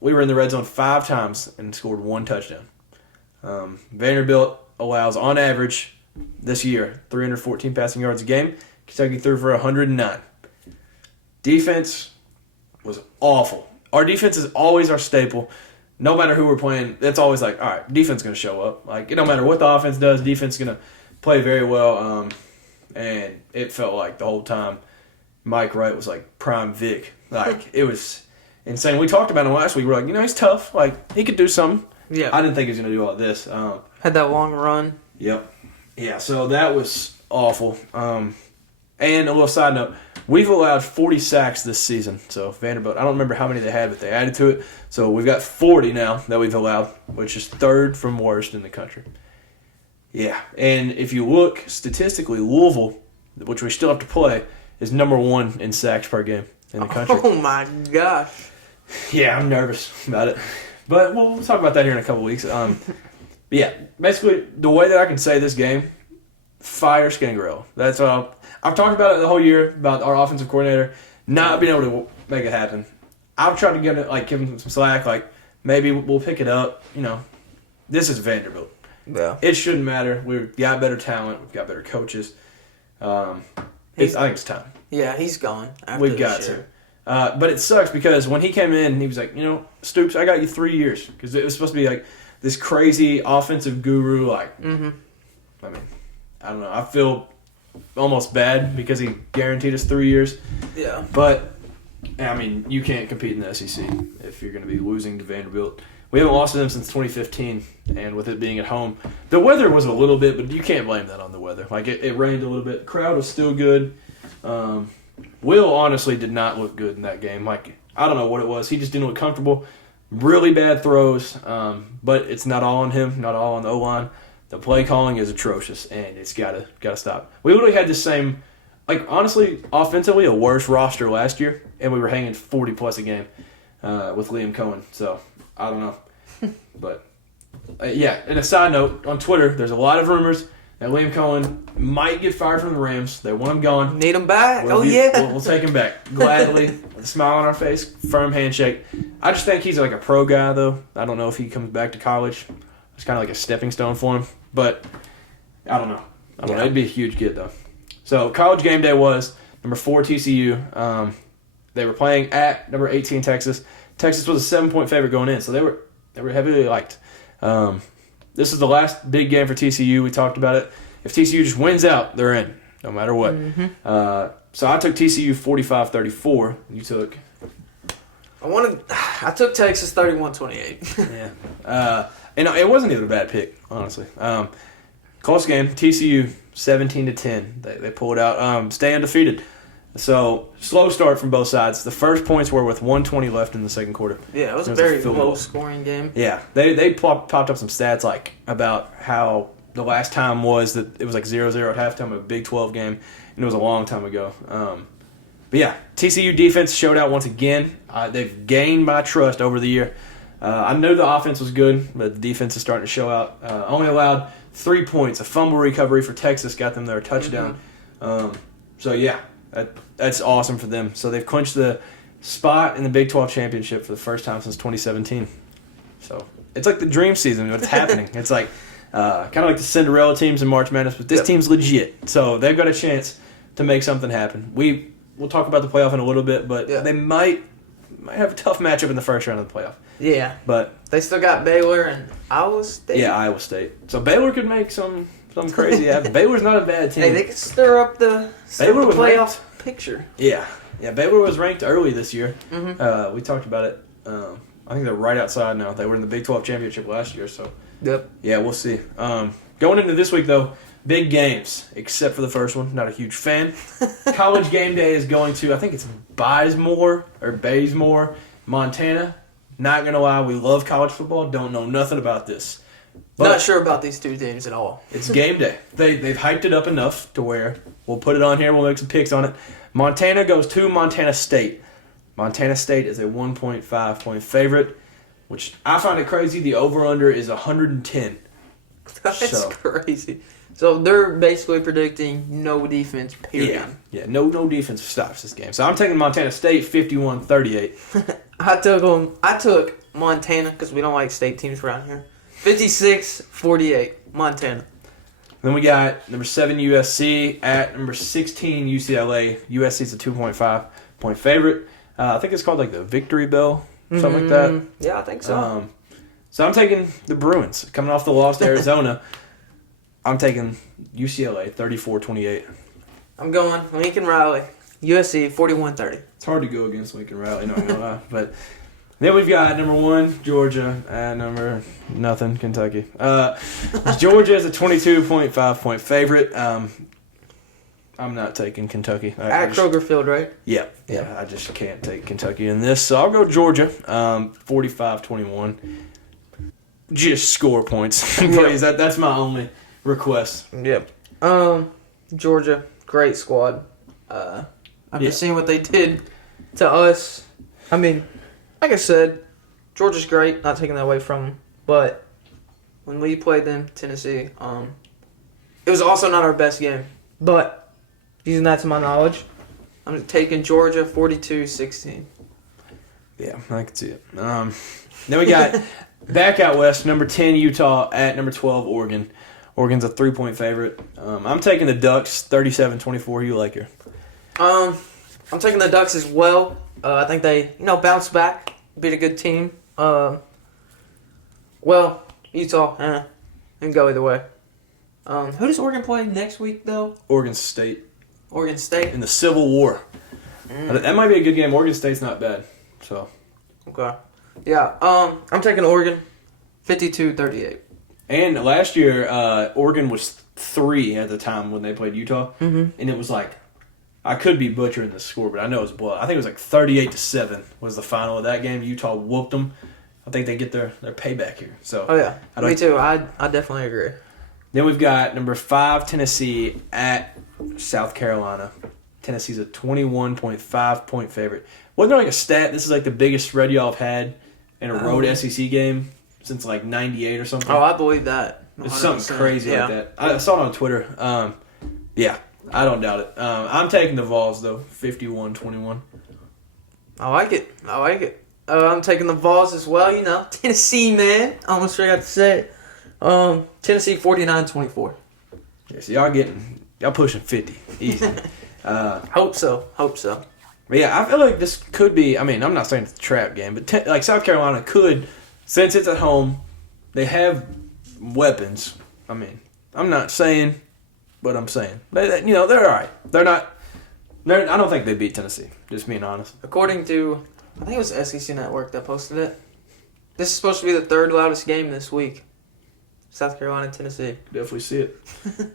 We were in the red zone 5 times and scored 1 touchdown. Vanderbilt allows, on average, this year, 314 passing yards a game. Kentucky threw for 109. Defense was awful. Our defense is always our staple. No matter who we're playing, it's always like, all right, defense is going to show up. Like, it don't matter what the offense does, defense is going to play very well. And it felt like the whole time Mike Wright was like prime Vic. Like, it was insane. We talked about him last week. We're like, he's tough. Like, he could do something. Yeah. I didn't think he was going to do all this. Had that long run. Yep. Yeah, so that was awful. And a little side note, we've allowed 40 sacks this season. So Vanderbilt, I don't remember how many they had, but they added to it. So we've got 40 now that we've allowed, which is 3rd from worst in the country. Yeah, and if you look statistically, Louisville, which we still have to play, is number 1 in sacks per game in the country. Oh my gosh. Yeah, I'm nervous about it. But we'll talk about that here in a couple weeks. Yeah, basically, the way that I can say this game, fire Scangarello. That's what I've talked about it the whole year, about our offensive coordinator not being able to make it happen. I've tried to give him some slack, like, maybe we'll pick it up. This is Vanderbilt. Yeah. It shouldn't matter. We've got better talent. We've got better coaches. I think it's time. Yeah, he's gone. We've got to. But it sucks because when he came in, he was like, Stoops, I got you 3 years. Because it was supposed to be like this crazy offensive guru. Like, I mean, I don't know. I feel almost bad because he guaranteed us 3 years. Yeah. But, I mean, you can't compete in the SEC if you're going to be losing to Vanderbilt. We haven't lost to them since 2015, and with it being at home. The weather was a little bit, but you can't blame that on the weather. Like, it rained a little bit. The crowd was still good. Will honestly did not look good in that game. Like, I don't know what it was. He just didn't look comfortable. Really bad throws, but it's not all on him, not all on the O-line. The play calling is atrocious, and it's gotta stop. We literally had the same, like, honestly, offensively, a worse roster last year, and we were hanging 40-plus a game with Liam Cohen. So, I don't know. But, yeah, and a side note, on Twitter, there's a lot of rumors that Liam Cohen might get fired from the Rams. They want him gone. Need him back. We'll take him back. Gladly, with a smile on our face, firm handshake. I just think he's like a pro guy, though. I don't know if he comes back to college. It's kind of like a stepping stone for him. But, I don't know. It'd be a huge get, though. So, college game day was number 4 TCU. They were playing at number 18 Texas. Texas was a 7-point favorite going in, so they were heavily liked. This is the last big game for TCU. We talked about it. If TCU just wins out, they're in, no matter what. So I took TCU 45-34. You took? I took Texas 31-28. Yeah. And it wasn't even a bad pick, honestly. Close game. TCU 17-10. They pulled out. Stay undefeated. So, slow start from both sides. The first points were with 1:20 left in the second quarter. Yeah, it was a very low-scoring game. Yeah, they popped up some stats like about how the last time was that it was like 0-0 at halftime of a Big 12 game, and it was a long time ago. But But yeah, TCU defense showed out once again. They've gained my trust over the year. I knew the offense was good, but the defense is starting to show out. Only allowed 3 points. A fumble recovery for Texas got them their touchdown. So yeah, that's awesome for them. So they've clinched the spot in the Big 12 championship for the first time since 2017. So it's like the dream season. What's happening? It's like kind of like the Cinderella teams in March Madness, but this team's legit. So they've got a chance to make something happen. We'll talk about the playoff in a little bit, but they might have a tough matchup in the first round of the playoff. Yeah. But they still got Baylor and Iowa State. Yeah, Iowa State. So Baylor could make some crazy happen. Baylor's not a bad team. Hey, they could stir up the playoff picture. Yeah. Yeah, Baylor was ranked early this year. We talked about it. I think they're right outside now. They were in the Big 12 championship last year, so yeah, we'll see. Going into this week, though, big games, except for the first one. Not a huge fan. College game day is going to, I think it's Baysmore, Montana. Not going to lie, we love college football. Don't know nothing about this. But not sure about these two teams at all. It's game day. They've hyped it up enough to where we'll put it on here. We'll make some picks on it. Montana goes to Montana State. Montana State is a 1.5 point favorite, which I find it crazy. The over-under is 110. That's crazy. So they're basically predicting no defense, period. Yeah, no defense stops this game. So I'm taking Montana State 51-38. I took Montana because we don't like state teams around here. 56-48, Montana. Then we got number 7 USC at number 16 UCLA. USC's a 2.5 point favorite. I think it's called like the Victory Bell, something like that. Yeah, I think so. So I'm taking the Bruins coming off the loss to Arizona. I'm taking UCLA 34-28. I'm going Lincoln Riley, USC 41-30. It's hard to go against Lincoln Riley, not gonna lie. But then we've got number 1 Georgia and number nothing Kentucky. Georgia is a 22.5 point favorite. I'm not taking Kentucky. At Kroger Field, right? Yeah. I just can't take Kentucky in this, so I'll go Georgia. 45-21. Just score points, please. That's my only request. Yep. Georgia, great squad. I've just seen what they did to us. I mean, like I said, Georgia's great. Not taking that away from them, but when we played them, Tennessee, it was also not our best game. But using that to my knowledge, I'm taking Georgia 42-16. Yeah, I can see it. Then we got back out west, number 10 Utah at number 12 Oregon. Oregon's a 3-point favorite. I'm taking the Ducks 37-24. You like her? I'm taking the Ducks as well. I think they, bounce back, beat a good team. Utah, can go either way. Who does Oregon play next week though? Oregon State. Oregon State in the Civil War. That might be a good game. Oregon State's not bad. So. Okay. Yeah. I'm taking Oregon 52-38. And last year, Oregon was 3 at the time when they played Utah, and it was like, I could be butchering the score, but I know it was blood. I think it was like 38-7 was the final of that game. Utah whooped them. I think they get their payback here. So. Oh yeah. Me too. I definitely agree. Then we've got number 5 Tennessee at South Carolina. Tennessee's a 21.5 point favorite. Wasn't there like a stat? This is like the biggest spread y'all have had in a road SEC game since like 98 or something. Oh, I believe that. 100%. It's something crazy like that. I saw it on Twitter. Yeah, I don't doubt it. I'm taking the Vols though, 51-21. I like it. I'm taking the Vols as well. Tennessee, man. I almost forgot to say it. Tennessee 49-24. Yeah, so y'all pushing 50 easy. Hope so. But yeah, I feel like this could be. I mean, I'm not saying it's a trap game, but like South Carolina could, since it's at home, they have weapons. I mean, I'm not saying, but I'm saying they're all right. They're not. I don't think they beat Tennessee. Just being honest. According to, I think it was SEC Network that posted it. This is supposed to be the third loudest game this week. South Carolina, Tennessee. Definitely see it.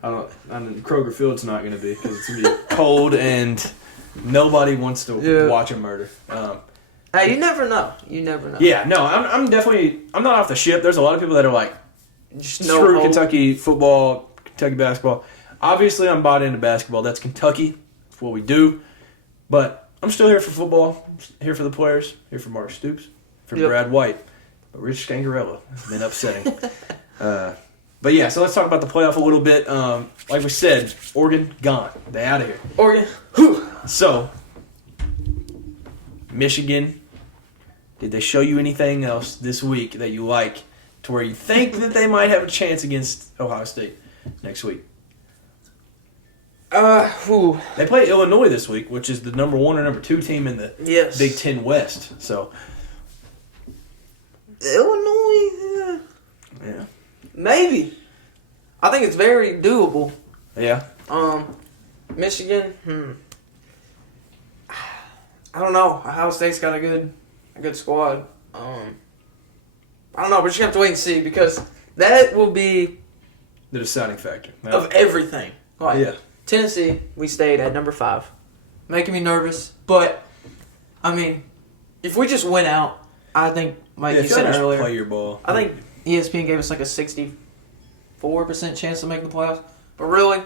Kroger Field's not going to be because it's going to be cold and nobody wants to watch a murder. Hey, you never know. Yeah, no, I'm not off the ship. There's a lot of people that are like, screw Kentucky football, Kentucky basketball. Obviously, I'm bought into basketball. That's Kentucky. That's what we do. But I'm still here for football. Here for the players. Here for Mark Stoops. For Brad White. But Rich Scangarello has been upsetting. But yeah, so let's talk about the playoff a little bit. Like we said, Oregon gone. They out of here. Oregon. Whew. So, Michigan, did they show you anything else this week that you like to where you think that they might have a chance against Ohio State next week? They play Illinois this week, which is the number 1 or number 2 team in the Big Ten West. So, Illinois, yeah, maybe. I think it's very doable. Yeah. Michigan, I don't know. Ohio State's got a good squad. I don't know. We're just gonna have to wait and see because that will be the deciding factor of everything. Like, yeah. Tennessee, we stayed at number 5, making me nervous. But I mean, if we just went out, I think, like you said earlier, play your ball. I think ESPN gave us like a 64% chance to make the playoffs. But really,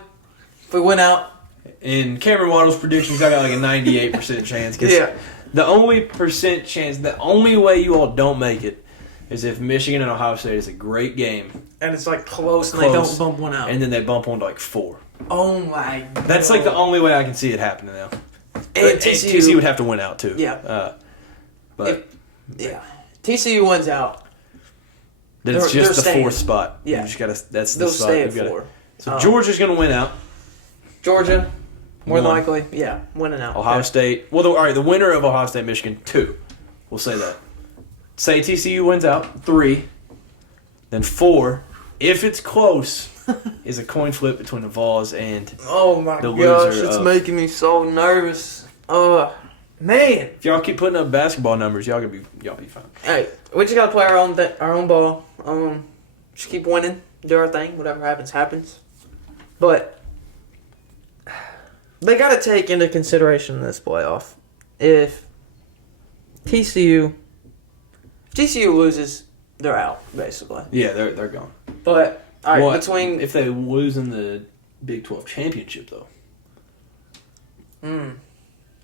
if we went out. In Cameron Waddle's predictions, I got like a 98% chance. Yeah. The only way you all don't make it is if Michigan and Ohio State is a great game. And it's like close. And they don't bump one out. And then they bump one to like 4. Oh my God. That's like the only way I can see it happening now. And TCU would have to win out too. Yeah. But TCU wins out. Then it's just the staying. 4th spot. Yeah. You just gotta. That's They'll the spot. stay at 4. So Georgia's gonna win out. Georgia, more than 1. likely, winning out. Ohio State. Well, all right. The winner of Ohio State, Michigan, 2. We'll say that. Say TCU wins out 3. Then 4. If it's close, is a coin flip between the Vols and the gosh, loser it's of, making me so nervous. Man. If y'all keep putting up basketball numbers, y'all be fine. Hey, we just gotta play our own ball. Just keep winning, do our thing. Whatever happens. But they gotta take into consideration this playoff. If TCU loses, they're out basically. Yeah, they're gone. But all right, between if they lose in the Big 12 championship though.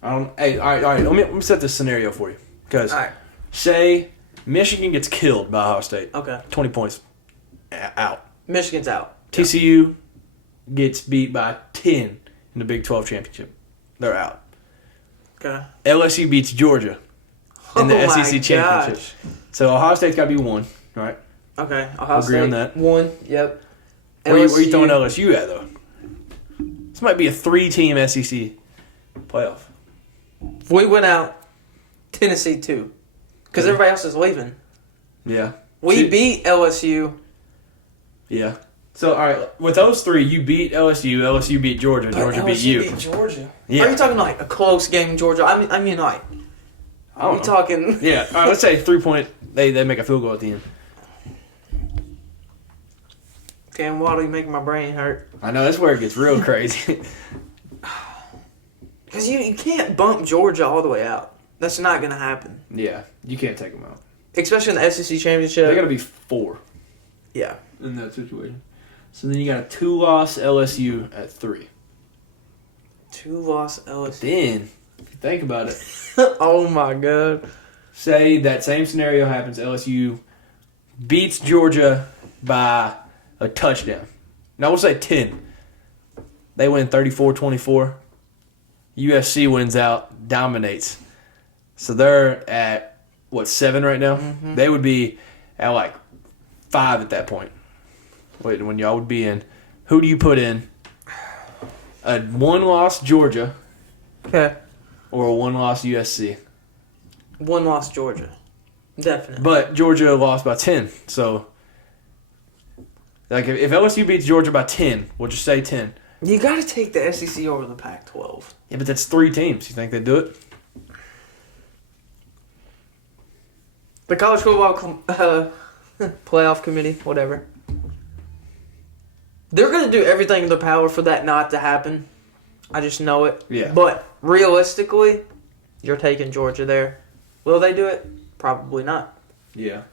I don't. Hey, all right. Let me set this scenario for you. Because say Michigan gets killed by Ohio State. Okay. 20 points out. Michigan's out. TCU gets beat by 10 in the Big 12 championship. They're out. Okay. LSU beats Georgia in the SEC championship. Gosh. So Ohio State's got to be 1, right? Okay. Ohio Agree State on that. 1. Yep. Where you throwing LSU at though? This might be a 3-team SEC playoff. If we went out, Tennessee 2. Because everybody else is leaving. Yeah. We beat LSU. Yeah. So, all right, with those 3, you beat LSU beat Georgia, Georgia beat you. LSU beat Georgia. Yeah. Are you talking like a close game in Georgia? I mean like, are we talking... Yeah, all right, let's say 3-point, they make a field goal at the end. Cam Waddle, you making my brain hurt. I know, that's where it gets real crazy. Because you can't bump Georgia all the way out. That's not going to happen. Yeah, you can't take them out. Especially in the SEC championship. They got to be 4. Yeah. In that situation. So then you got a 2-loss LSU at 3. 2-loss LSU. Then, if you think about it. Oh my God. Say that same scenario happens. LSU beats Georgia by a touchdown. Now we'll say 10. They win 34-24. USC wins out, dominates. So they're at, 7 right now? Mm-hmm. They would be at like 5 at that point. Wait, when y'all would be in, who do you put in? A 1-loss Georgia. Okay. Or a 1-loss USC. 1-loss Georgia. Definitely. But Georgia lost by 10. So, like, if LSU beats Georgia by 10, we'll just say 10. You got to take the SEC over the Pac-12. Yeah, but that's 3 teams. You think they'd do it? The college football playoff committee, whatever. They're going to do everything in their power for that not to happen. I just know it. Yeah. But realistically, you're taking Georgia there. Will they do it? Probably not. Yeah.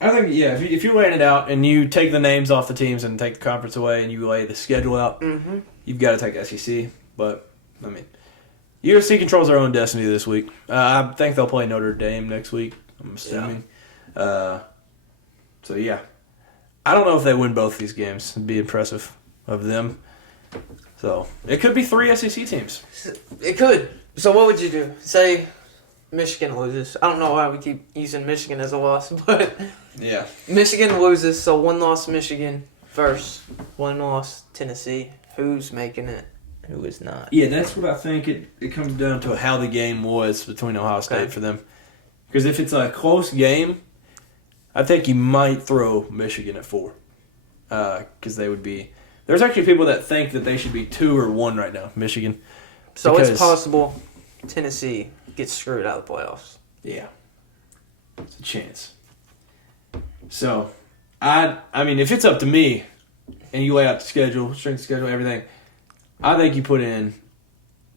I think, if you lay it out and you take the names off the teams and take the conference away and you lay the schedule out, you've got to take SEC. But, I mean, USC controls their own destiny this week. I think they'll play Notre Dame next week, I'm assuming. Yeah. So, yeah. I don't know if they win both these games. It'd be impressive of them. So, it could be 3 SEC teams. It could. So, what would you do? Say Michigan loses. I don't know why we keep using Michigan as a loss, but Yeah. Michigan loses, so 1 loss Michigan versus 1 loss Tennessee. Who's making it? Who is not? Yeah, that's what I think. It comes down to how the game was between Ohio State for them. Because if it's a close game, I think you might throw Michigan at 4. Because they would be... There's actually people that think that they should be 2 or 1 right now, Michigan. So it's possible Tennessee gets screwed out of the playoffs. Yeah. It's a chance. So, I mean, if it's up to me, and you lay out the schedule, strength schedule, everything, I think you put in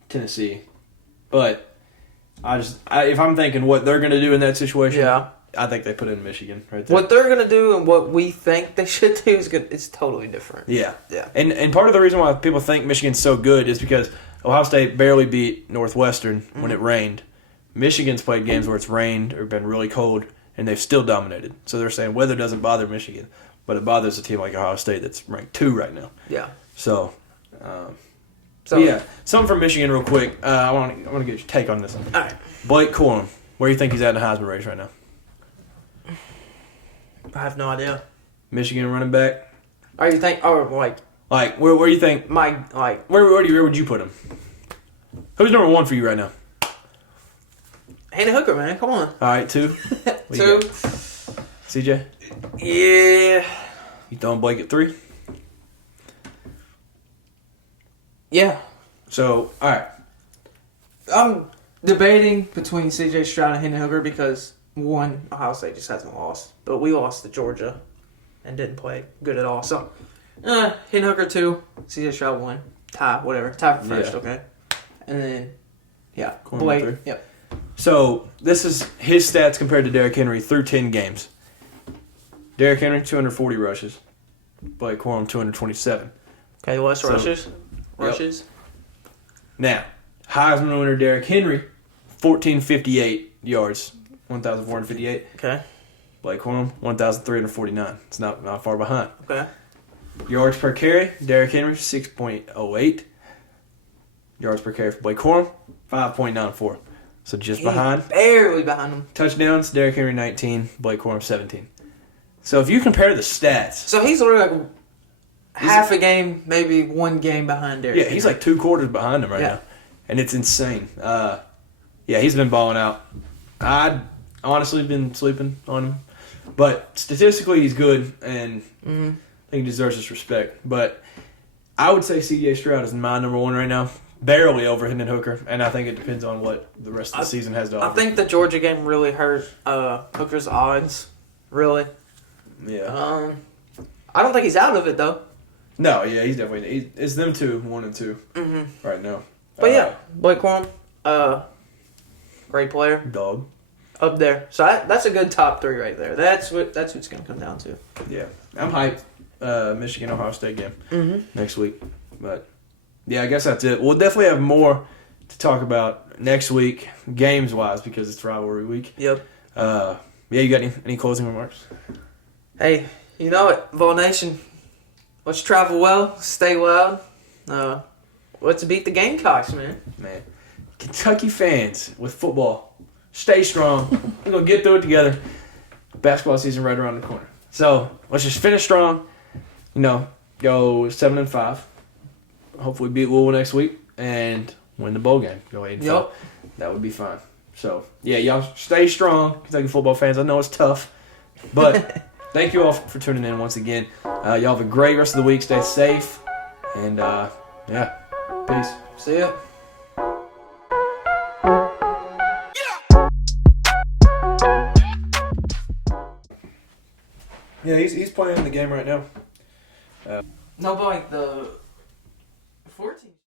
Tennessee. But if I'm thinking what they're going to do in that situation, I think they put in Michigan right there. What they're going to do and what we think they should do is good. It's totally different. Yeah. Yeah. And part of the reason why people think Michigan's so good is because Ohio State barely beat Northwestern when it rained. Michigan's played games where it's rained or been really cold, and they've still dominated. So they're saying weather doesn't bother Michigan, but it bothers a team like Ohio State that's ranked 2 right now. Yeah. So yeah, something from Michigan real quick. I want to get your take on this one. All right. Blake Corum, where do you think he's at in the Heisman race right now? I have no idea. Michigan running back. Or you think? Or like where do you think? Where would you put him? Who's number 1 for you right now? Hendon Hooker, man. Come on. All right, 2. 2. CJ. Yeah. You throwing Blake at 3? Yeah. So, all right. I'm debating between C.J. Stroud and Hendon Hooker because, one, Ohio State just hasn't lost. But we lost to Georgia and didn't play good at all. So, Hendon Hooker 2, C.J. Stroud 1. Tie, whatever. Tie for first, okay? And then, Blake. 3. Yep. So, this is his stats compared to Derrick Henry through 10 games. Derrick Henry, 240 rushes. Blake Corum, 227. Okay, less rushes. Rushes. Now, Heisman winner Derrick Henry, 1,458 yards, 1,458. Okay. Blake Corum, 1,349. It's not far behind. Okay. Yards per carry, Derrick Henry, 6.08. Yards per carry for Blake Corum, 5.94. So just behind. Barely behind him. Touchdowns, Derrick Henry, 19. Blake Corum, 17. So if you compare the stats. So he's literally like half a game, maybe 1 game behind Derrick. Yeah, he's like 2 quarters behind him right now. And it's insane. He's been balling out. I'd honestly been sleeping on him. But statistically, he's good, and I think he deserves his respect. But I would say C.J. Stroud is my number 1 right now. Barely over Hendon Hooker, and I think it depends on what the rest of the season has to offer. I think the Georgia game really hurt Hooker's odds, really. Yeah. I don't think he's out of it, though. No, yeah, he's definitely... It's them 2, 1 and 2 right now. But Blake Corum, great player. Dog. Up there. So that's a good top 3 right there. That's what it's going to come down to. Yeah. I'm hyped. Michigan-Ohio State game next week. But, yeah, I guess that's it. We'll definitely have more to talk about next week, games-wise, because it's rivalry week. Yep. You got any closing remarks? Hey, you know it, Vol Nation. Let's travel well, stay loud. Let's beat the Gamecocks, man. Man, Kentucky fans with football, stay strong. We're going to get through it together. Basketball season right around the corner. So, let's just finish strong. Go 7-5. Hopefully beat Louisville next week and win the bowl game. Go 8-5. Yep. That would be fine. So, yeah, y'all stay strong, Kentucky football fans. I know it's tough, but thank you all for tuning in once again. Y'all have a great rest of the week. Stay safe, and, peace. See ya. Yeah, he's playing the game right now. No, but like the